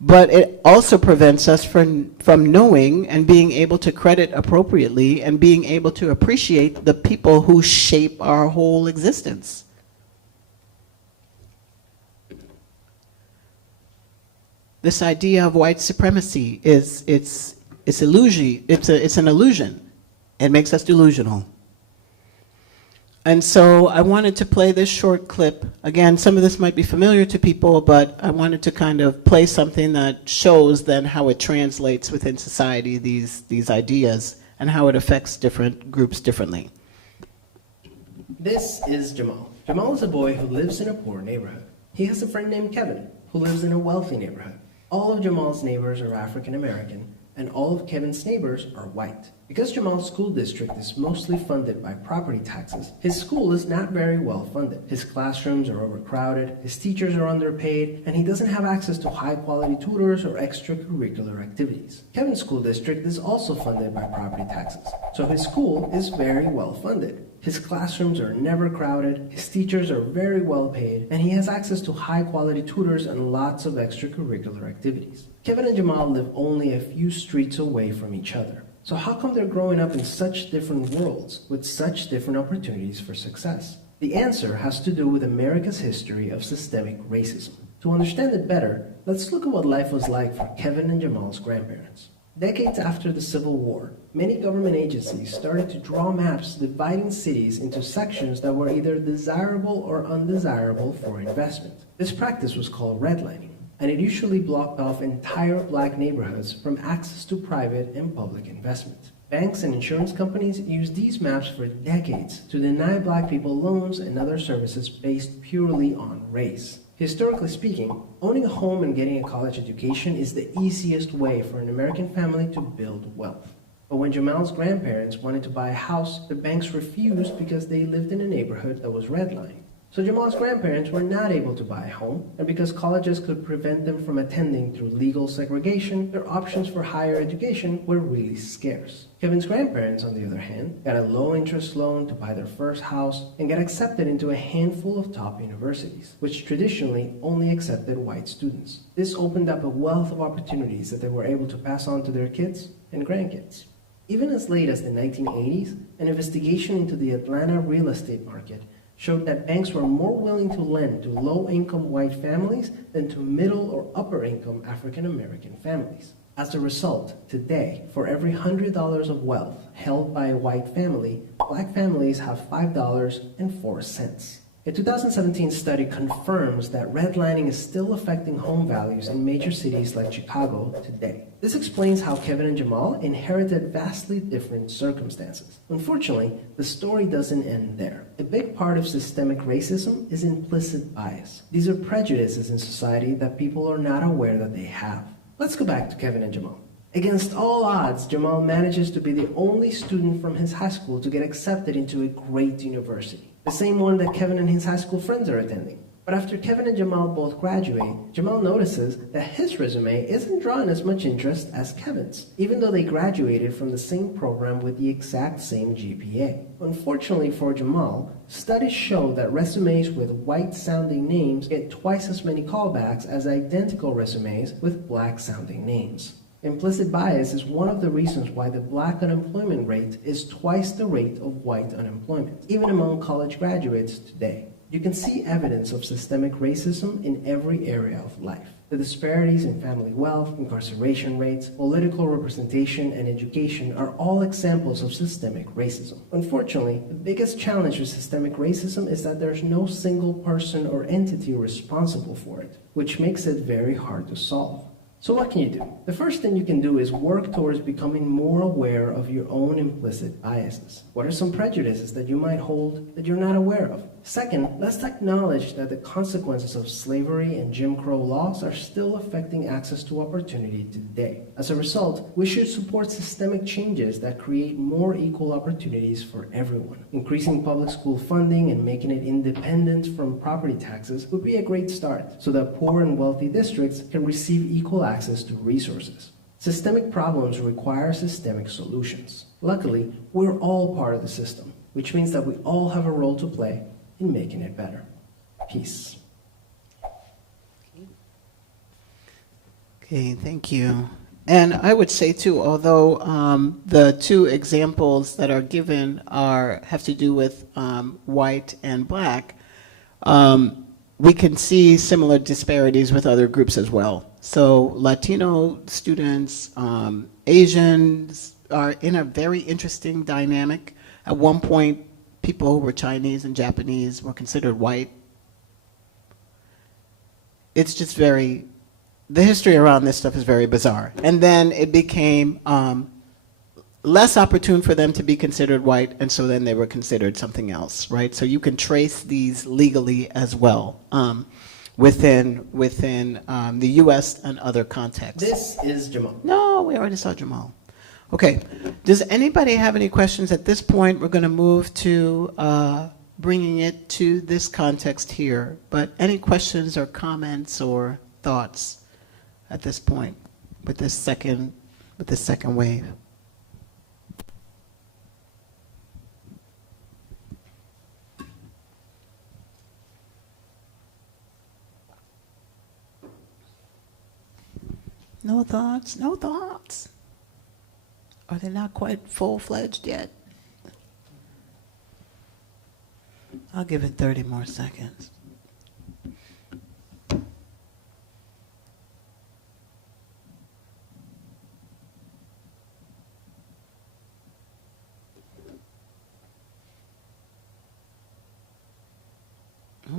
but it also prevents us from knowing and being able to credit appropriately and being able to appreciate the people who shape our whole existence. This idea of white supremacy it's illusion. It's an illusion. It makes us delusional. And so I wanted to play this short clip. Again, some of this might be familiar to people, but I wanted to kind of play something that shows then how it translates within society, these ideas, and how it affects different groups differently. This is Jamal. Jamal is a boy who lives in a poor neighborhood. He has a friend named Kevin, who lives in a wealthy neighborhood. All of Jamal's neighbors are African American, and all of Kevin's neighbors are white. Because Jamal's school district is mostly funded by property taxes, his school is not very well funded. His classrooms are overcrowded, his teachers are underpaid, and he doesn't have access to high-quality tutors or extracurricular activities. Kevin's school district is also funded by property taxes, so his school is very well funded. His classrooms are never crowded, his teachers are very well paid, and he has access to high-quality tutors and lots of extracurricular activities. Kevin and Jamal live only a few streets away from each other. So how come they're growing up in such different worlds with such different opportunities for success? The answer has to do with America's history of systemic racism. To understand it better, let's look at what life was like for Kevin and Jamal's grandparents. Decades after the Civil War, many government agencies started to draw maps dividing cities into sections that were either desirable or undesirable for investment. This practice was called redlining, and it usually blocked off entire black neighborhoods from access to private and public investment. Banks and insurance companies used these maps for decades to deny black people loans and other services based purely on race. Historically speaking, owning a home and getting a college education is the easiest way for an American family to build wealth. But when Jamal's grandparents wanted to buy a house, the banks refused because they lived in a neighborhood that was redlined. So Jamal's grandparents were not able to buy a home, and because colleges could prevent them from attending through legal segregation, their options for higher education were really scarce. Kevin's grandparents, on the other hand, got a low-interest loan to buy their first house and got accepted into a handful of top universities, which traditionally only accepted white students. This opened up a wealth of opportunities that they were able to pass on to their kids and grandkids. Even as late as the 1980s, an investigation into the Atlanta real estate market showed that banks were more willing to lend to low-income white families than to middle or upper-income African-American families. As a result, today, for every $100 of wealth held by a white family, black families have $5.04. A 2017 study confirms that redlining is still affecting home values in major cities like Chicago today. This explains how Kevin and Jamal inherited vastly different circumstances. Unfortunately, the story doesn't end there. A big part of systemic racism is implicit bias. These are prejudices in society that people are not aware that they have. Let's go back to Kevin and Jamal. Against all odds, Jamal manages to be the only student from his high school to get accepted into a great university, the same one that Kevin and his high school friends are attending. But after Kevin and Jamal both graduate, Jamal notices that his resume isn't drawing as much interest as Kevin's, even though they graduated from the same program with the exact same GPA. Unfortunately for Jamal, studies show that resumes with white-sounding names get twice as many callbacks as identical resumes with black-sounding names. Implicit bias is one of the reasons why the black unemployment rate is twice the rate of white unemployment, even among college graduates today. You can see evidence of systemic racism in every area of life. The disparities in family wealth, incarceration rates, political representation, and education are all examples of systemic racism. Unfortunately, the biggest challenge with systemic racism is that there's no single person or entity responsible for it, which makes it very hard to solve. So what can you do? The first thing you can do is work towards becoming more aware of your own implicit biases. What are some prejudices that you might hold that you're not aware of? Second, let's acknowledge that the consequences of slavery and Jim Crow laws are still affecting access to opportunity today. As a result, we should support systemic changes that create more equal opportunities for everyone. Increasing public school funding and making it independent from property taxes would be a great start, so that poor and wealthy districts can receive equal access to resources. Systemic problems require systemic solutions. Luckily, we're all part of the system, which means that we all have a role to play in making it better. Peace. Okay, thank you. And I would say too, although the two examples that are given have to do with white and black, we can see similar disparities with other groups as well. So Latino students, Asians are in a very interesting dynamic. At one point, people who were Chinese and Japanese were considered white. It's just very, the history around this stuff is very bizarre. And then it became less opportune for them to be considered white, and so then they were considered something else, right? So you can trace these legally as well within the U.S. and other contexts. This is Jamal. No, we already saw Jamal. Okay. Does anybody have any questions at this point? We're going to move to bringing it to this context here. But any questions or comments or thoughts at this point with this second wave? No thoughts? No thoughts? Are they not quite full-fledged yet? I'll give it 30 more seconds.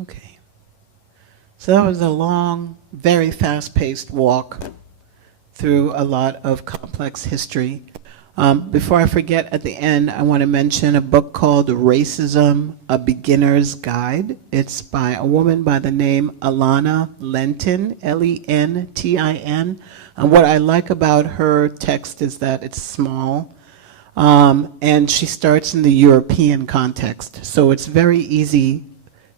Okay. So that was a long, very fast-paced walk through a lot of complex history. Before I forget, at the end, I want to mention a book called Racism, A Beginner's Guide. It's by a woman by the name Alayna Lentin, Lentin. And what I like about her text is that it's small, and she starts in the European context. So it's very easy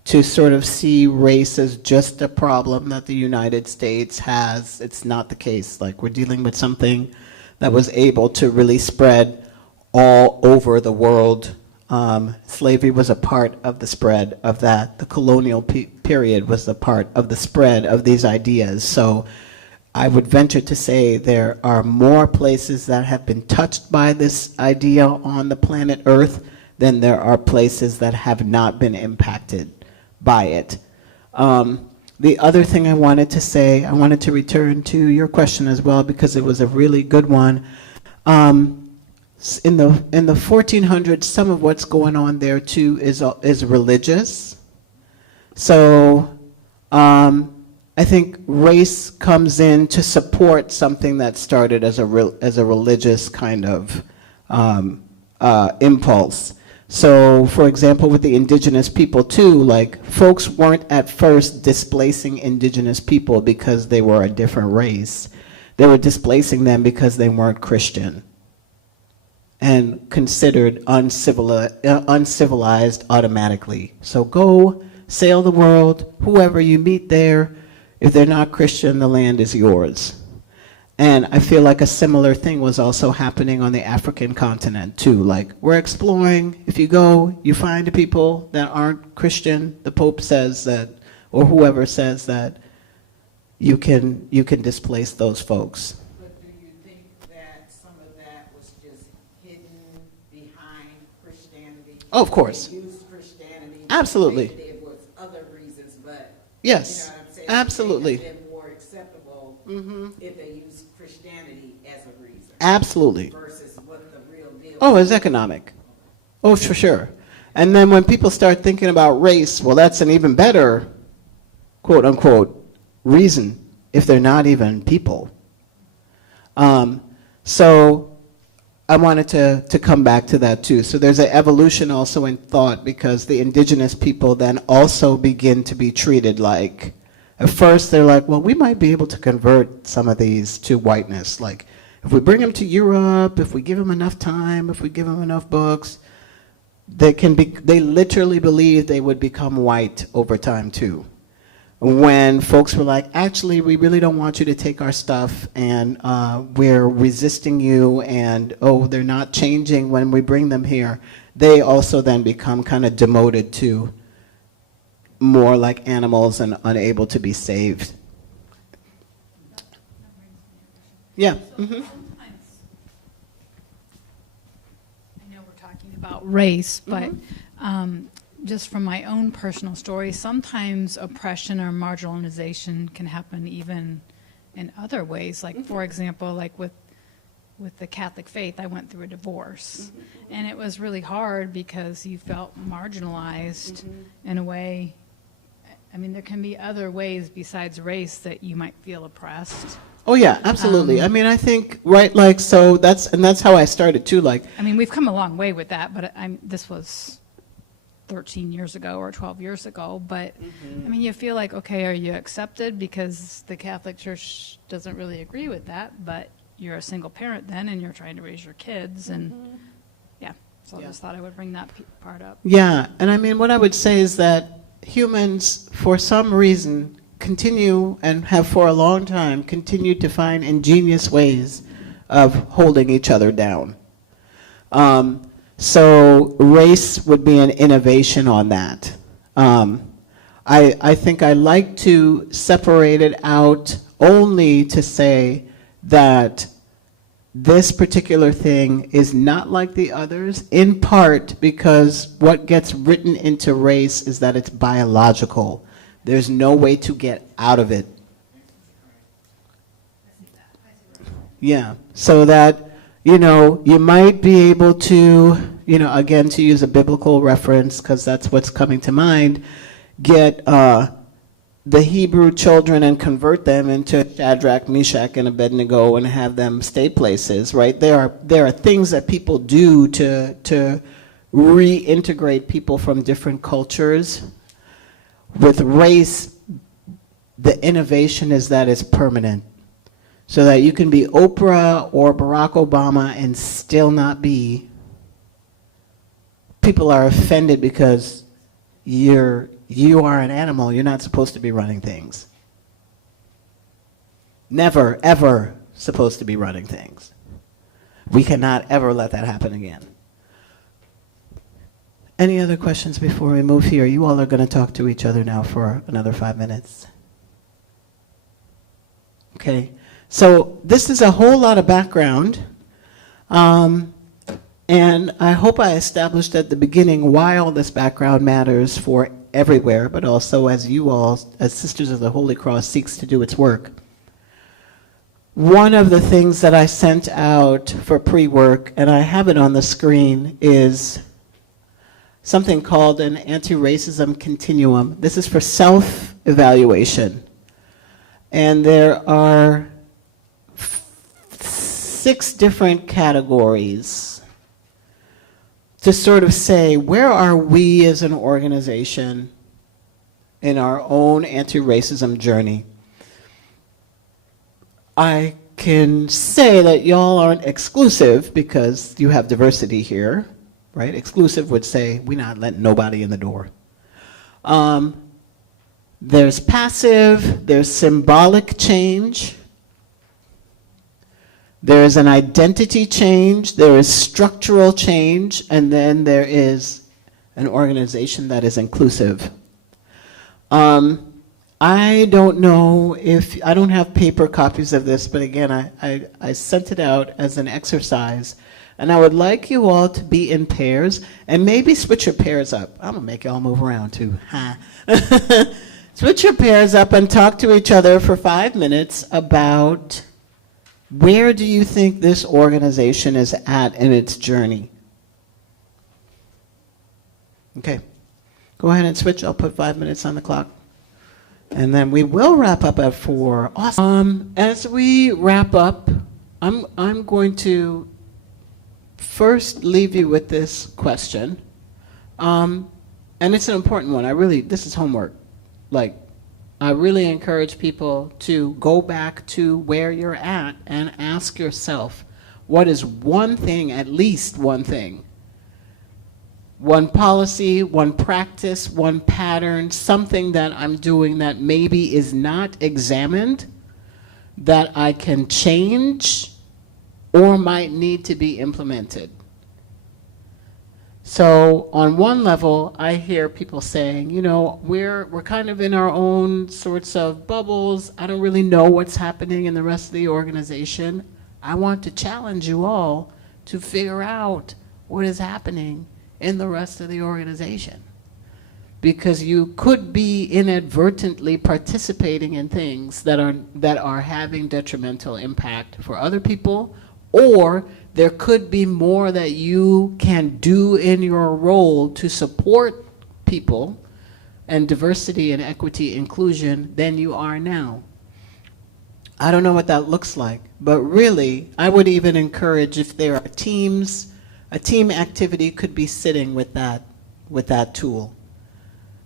to sort of see race as just a problem that the United States has. It's not the case. Like, we're dealing with something that was able to really spread all over the world. Slavery was a part of the spread of that. The colonial period was a part of the spread of these ideas. So I would venture to say there are more places that have been touched by this idea on the planet Earth than there are places that have not been impacted by it. The other thing I wanted to say, I wanted to return to your question as well, because it was a really good one. In the 1400s, some of what's going on there too is religious. So I think race comes in to support something that started as a religious kind of impulse. So, for example, with the indigenous people too, like, folks weren't at first displacing indigenous people because they were a different race. They were displacing them because they weren't Christian and considered uncivilized automatically. So go sail the world, whoever you meet there, if they're not Christian, the land is yours. And I feel like a similar thing was also happening on the African continent too. Like, we're exploring, if you go, you find people that aren't Christian, the Pope says that, or whoever says that, you can displace those folks. But do you think that some of that was just hidden behind Christianity? Oh, of course. They used Christianity. Absolutely. Maybe it was other reasons, but Yes, you know what I'm saying? absolutely. It would have been more acceptable if they used Christianity as a reason. Absolutely. Versus what the real deal Oh, it's economic. Oh, for sure. And then when people start thinking about race, well, that's an even better, quote unquote, reason if they're not even people. So I wanted to come back to that too. So there's an evolution also in thought, because the indigenous people then also begin to be treated like, at first they're like, well, we might be able to convert some of these to whiteness. Like, if we bring them to Europe, if we give them enough time, if we give them enough books, they literally believe they would become white over time too. When folks were like, actually, we really don't want you to take our stuff, and we're resisting you, and oh, they're not changing when we bring them here, they also then become kind of demoted to more like animals and unable to be saved. Yeah. Sometimes, I know we're talking about race, but just from my own personal story, sometimes oppression or marginalization can happen even in other ways. Like, for example, like with with the Catholic faith, I went through a divorce. And it was really hard because you felt marginalized in a way. I mean, there can be other ways besides race that you might feel oppressed. Oh yeah, absolutely. I mean, I think, right, like, so that's how I started too, like. I mean, we've come a long way with that, but this was 13 years ago or 12 years ago. But, I mean, you feel like, okay, are you accepted? Because the Catholic Church doesn't really agree with that, but you're a single parent then, and you're trying to raise your kids, and yeah. So I just thought I would bring that part up. Yeah, and I mean, what I would say is that humans, for some reason, continue and have for a long time continued to find ingenious ways of holding each other down. So race would be an innovation on that. I think I like to separate it out only to say that this particular thing is not like the others, in part because what gets written into race is that it's biological. There's no way to get out of it. Yeah, so that, you know, you might be able to, you know, again, to use a biblical reference, because that's what's coming to mind, get the Hebrew children and convert them into Shadrach, Meshach, and Abednego and have them stay places, right? There are things that people do to reintegrate people from different cultures. With race, the innovation is that it's permanent. So that you can be Oprah or Barack Obama and still not be. People are offended because you are an animal. You're not supposed to be running things. Never, ever supposed to be running things. We cannot ever let that happen again. Any other questions before we move here? You all are going to talk to each other now for another 5 minutes. Okay, so this is a whole lot of background. And I hope I established at the beginning why all this background matters for everywhere, but also as you all, as Sisters of the Holy Cross, seeks to do its work. One of the things that I sent out for pre-work, and I have it on the screen, is something called an anti-racism continuum. This is for self-evaluation. And there are 6 different categories to sort of say, where are we as an organization in our own anti-racism journey? I can say that y'all aren't exclusive because you have diversity here, right? Exclusive would say, we're not letting nobody in the door. There's passive, there's symbolic change, there is an identity change, there is structural change, and then there is an organization that is inclusive. I don't know if, I don't have paper copies of this, but again, I sent it out as an exercise, and I would like you all to be in pairs, and maybe switch your pairs up. I'm gonna make y'all move around too. Switch your pairs up and talk to each other for 5 minutes about where do you think this organization is at in its journey? Okay, go ahead and switch. I'll put 5 minutes on the clock. And then we will wrap up at 4. Awesome. As we wrap up, I'm going to first leave you with this question. And it's an important one. This is homework. Like, I really encourage people to go back to where you're at and ask yourself, what is one thing, at least one thing, one policy, one practice, one pattern, something that I'm doing that maybe is not examined, that I can change or might need to be implemented. So on one level, I hear people saying, you know, we're kind of in our own sorts of bubbles. I don't really know what's happening in the rest of the organization. I want to challenge you all to figure out what is happening in the rest of the organization. Because you could be inadvertently participating in things that are having detrimental impact for other people Or there could be more that you can do in your role to support people and diversity and equity inclusion than you are now. I don't know what that looks like, but really, I would even encourage, if there are teams, a team activity could be sitting with that tool.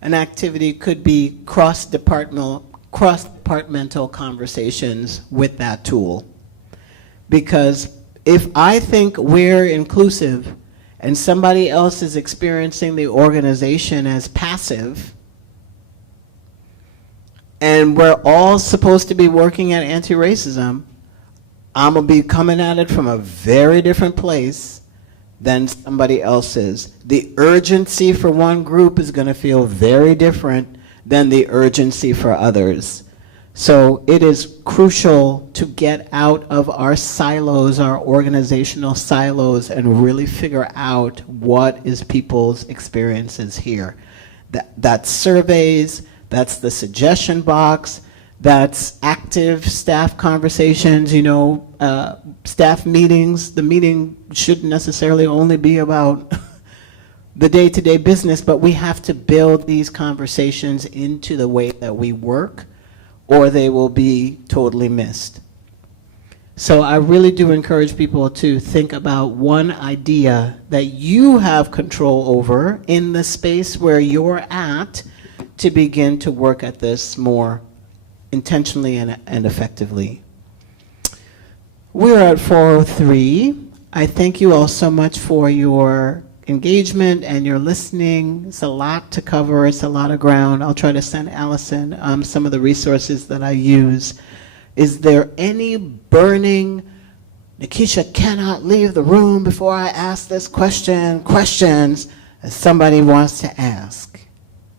An activity could be cross-departmental conversations with that tool. Because if I think we're inclusive and somebody else is experiencing the organization as passive, and we're all supposed to be working at anti-racism, I'm going to be coming at it from a very different place than somebody else is. The urgency for one group is going to feel very different than the urgency for others. So it is crucial to get out of our silos, our organizational silos, and really figure out what is people's experiences here. That's surveys, that's the suggestion box, that's active staff conversations, staff meetings. The meeting shouldn't necessarily only be about the day-to-day business, but we have to build these conversations into the way that we work, or they will be totally missed. So I really do encourage people to think about one idea that you have control over in the space where you're at, to begin to work at this more intentionally and effectively. We're at 4:03. I thank you all so much for your engagement and your listening. It's a lot to cover. It's a lot of ground. I'll try to send Allison some of the resources that I use. Is there any burning, Nekeisha cannot leave the room before I ask this questions that somebody wants to ask?